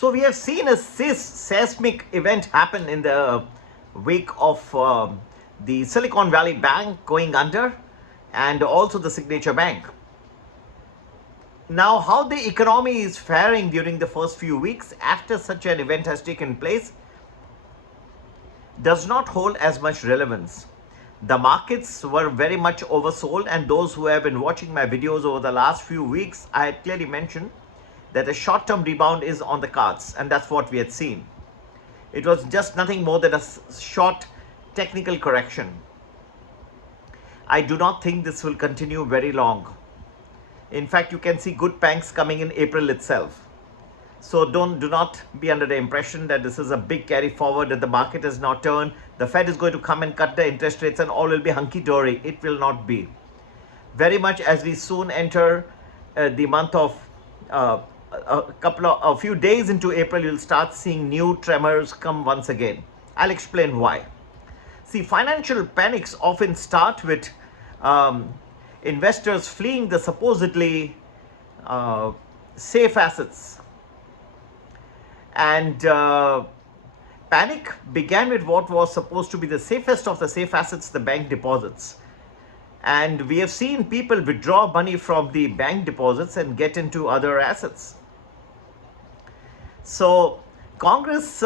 So we have seen a seismic event happen in the wake of the Silicon Valley Bank going under and also the Signature Bank. Now, how the economy is faring during the first few weeks after such an event has taken place does not hold as much relevance. The markets were very much oversold, and those who have been watching my videos over the last few weeks, I had clearly mentioned that a short-term rebound is on the cards, and that's what we had seen. It was just nothing more than a short technical correction. I do not think this will continue very long. In fact, you can see good banks coming in April itself. So do not be under the impression that this is a big carry forward, that the market has now turned, the Fed is going to come and cut the interest rates and all will be hunky-dory. It will not be. Very much as we soon enter the month of a few days into April, you'll start seeing new tremors come once again. I'll explain why. See, financial panics often start with investors fleeing the supposedly safe assets. And panic began with what was supposed to be the safest of the safe assets, the bank deposits. And we have seen people withdraw money from the bank deposits and get into other assets. So Congress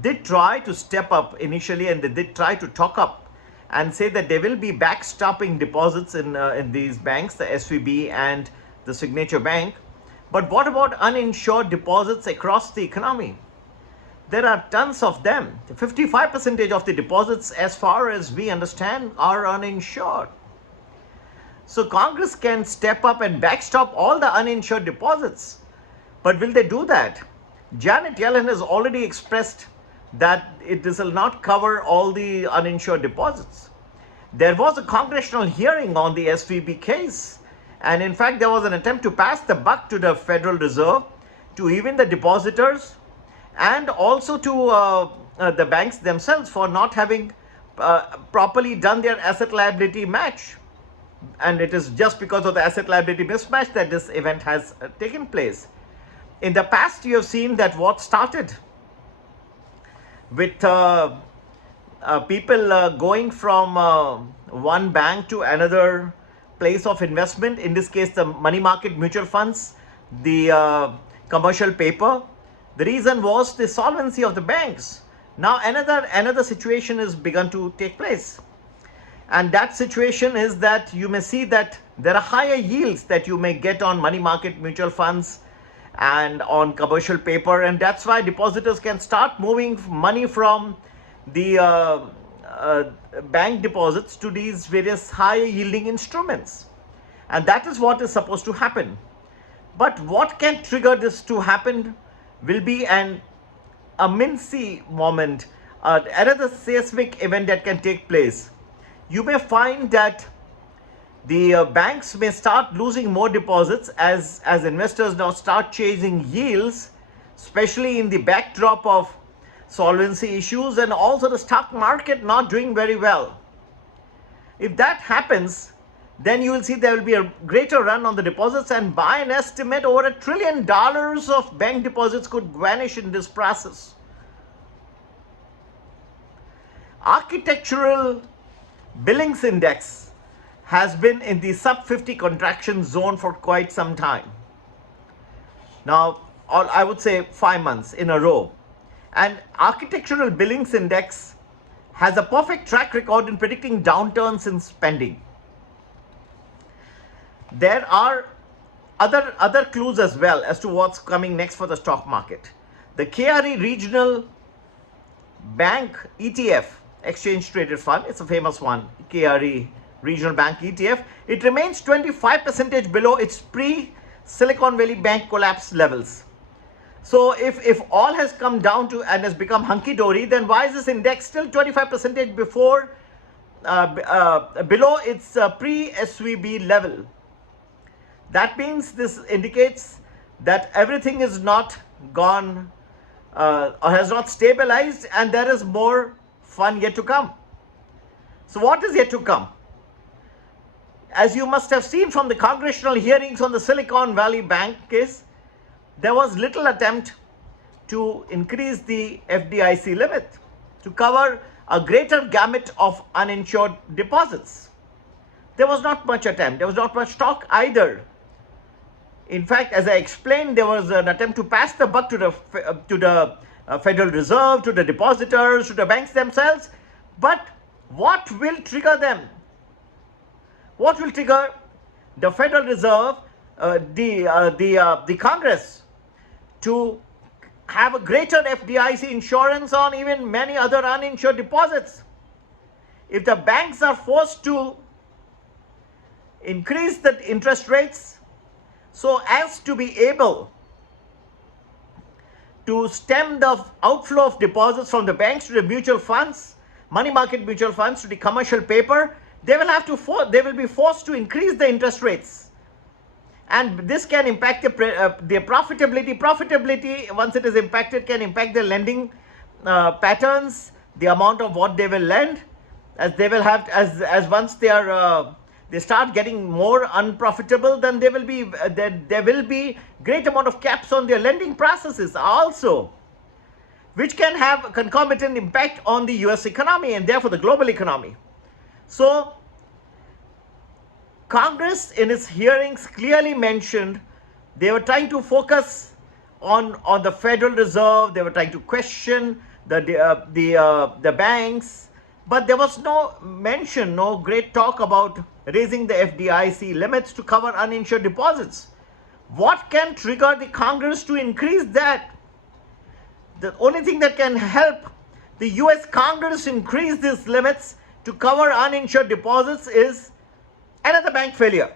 did try to step up initially, and they did try to talk up and say that there will be backstopping deposits in these banks, the SVB and the Signature Bank. But what about uninsured deposits across the economy? There are tons of them. 55% of the deposits, as far as we understand, are uninsured. So Congress can step up and backstop all the uninsured deposits. But will they do that? Janet Yellen has already expressed that this will not cover all the uninsured deposits. There was a congressional hearing on the SVB case. And in fact, there was an attempt to pass the buck to the Federal Reserve, to even the depositors, and also to the banks themselves for not having properly done their asset-liability match. And it is just because of the asset-liability mismatch that this event has taken place. In the past, you have seen that what started with people going from one bank to another place of investment, in this case the money market mutual funds, the commercial paper. The reason was the solvency of the banks. Now another situation has begun to take place, and that situation is that you may see that there are higher yields that you may get on money market mutual funds and on commercial paper, and that's why depositors can start moving money from the bank deposits to these various high yielding instruments. And that is what is supposed to happen. But what can trigger this to happen will be a mincy moment, another seismic event that can take place. You may find that the banks may start losing more deposits as investors now start chasing yields, especially in the backdrop of solvency issues and also the stock market not doing very well. If that happens, then you will see there will be a greater run on the deposits, and by an estimate, over $1 trillion of bank deposits could vanish in this process. Architectural Billings Index has been in the sub 50 contraction zone for quite some time. Now, I would say 5 months in a row. And Architectural Billings Index has a perfect track record in predicting downturns in spending. There are other clues as well as to what's coming next for the stock market. The KRE Regional Bank ETF, Exchange Traded Fund, it's a famous one, KRE Regional Bank ETF. It remains 25% below its pre-Silicon Valley Bank collapse levels. So if all has come down to and has become hunky-dory, then why is this index still 25% below its pre-SVB level? That means this indicates that everything is not gone or has not stabilized, and there is more fun yet to come. So what is yet to come? As you must have seen from the congressional hearings on the Silicon Valley Bank case, there was little attempt to increase the FDIC limit to cover a greater gamut of uninsured deposits. There was not much attempt. There was not much talk either. In fact, as I explained, there was an attempt to pass the buck to the Federal Reserve, to the depositors, to the banks themselves. But what will trigger them? What will trigger the Federal Reserve, the Congress, to have a greater FDIC insurance on even many other uninsured deposits? If the banks are forced to increase the interest rates so as to be able to stem the outflow of deposits from the banks to the mutual funds, money market mutual funds, to the commercial paper, they will be forced to increase the interest rates, and this can impact their profitability. Profitability, once it is impacted, can impact their lending patterns, the amount of what they will lend, as they will have as once they start getting more unprofitable, then there will be great amount of caps on their lending processes also, which can have a concomitant impact on the US economy and therefore the global economy. So Congress in its hearings clearly mentioned they were trying to focus on the Federal Reserve. They were trying to question the banks, but there was no mention, no great talk about raising the FDIC limits to cover uninsured deposits. What can trigger the Congress to increase that? The only thing that can help the US Congress increase these limits to cover uninsured deposits is another bank failure.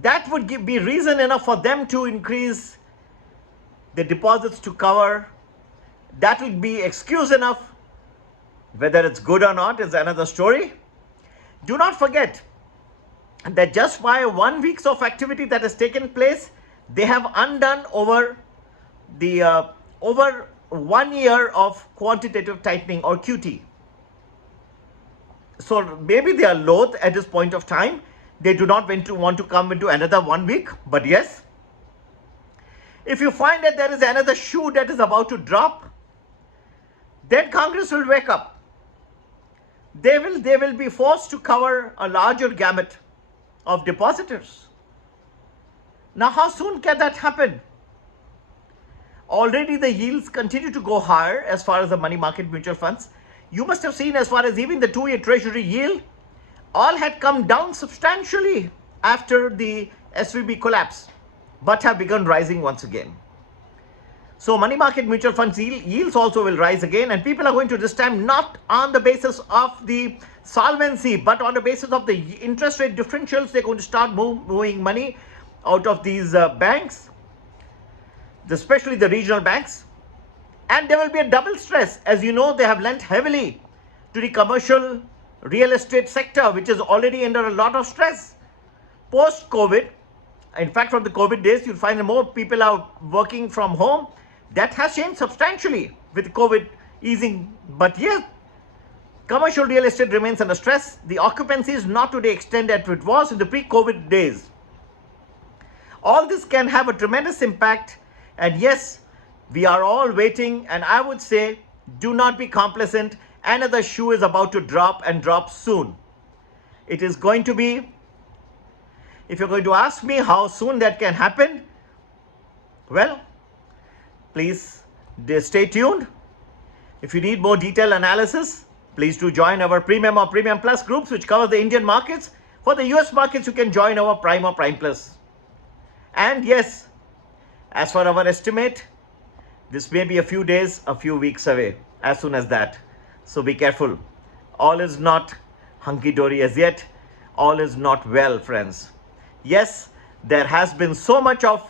That would be reason enough for them to increase the deposits to cover. That would be excuse enough. Whether it's good or not is another story. Do not forget that just by 1 week of activity that has taken place, they have undone over 1 year of quantitative tightening, or QT. So maybe they are loath at this point of time. They do not want to come into another 1 week. But yes, if you find that there is another shoe that is about to drop, then Congress will wake up. They will be forced to cover a larger gamut of depositors. Now, how soon can that happen? Already the yields continue to go higher as far as the money market mutual funds. You must have seen as far as even the 2-year treasury yield, all had come down substantially after the SVB collapse, but have begun rising once again. So money market mutual funds yields also will rise again, and people are going to this time not on the basis of the solvency, but on the basis of the interest rate differentials. They're going to start moving money out of these banks, especially the regional banks. And there will be a double stress. As you know, they have lent heavily to the commercial real estate sector, which is already under a lot of stress. Post-COVID, in fact, from the COVID days, you'll find that more people are working from home. That has changed substantially with COVID easing. But yes, commercial real estate remains under stress. The occupancy is not to the extent that it was in the pre-COVID days. All this can have a tremendous impact. And yes, we are all waiting. And I would say, do not be complacent. Another shoe is about to drop, and drop soon. It is going to be, if you're going to ask me how soon that can happen, well, please stay tuned. If you need more detailed analysis, please do join our Premium or Premium Plus groups, which cover the Indian markets. For the US markets, you can join our Prime or Prime Plus. And yes, as for our estimate, this may be a few days, a few weeks away, as soon as that. So be careful. All is not hunky-dory as yet. All is not well, friends. Yes, there has been so much of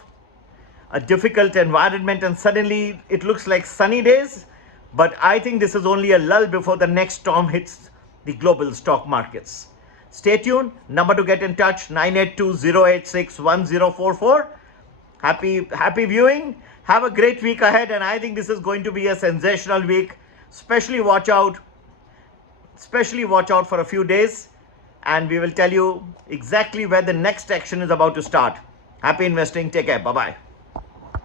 a difficult environment, and suddenly it looks like sunny days. But I think this is only a lull before the next storm hits the global stock markets. Stay tuned. Number to get in touch, 982-086-1044. Happy viewing. Have a great week ahead, and I think this is going to be a sensational week. Especially watch out for a few days and we will tell you exactly where the next action is about to start. Happy investing. Take care. Bye bye.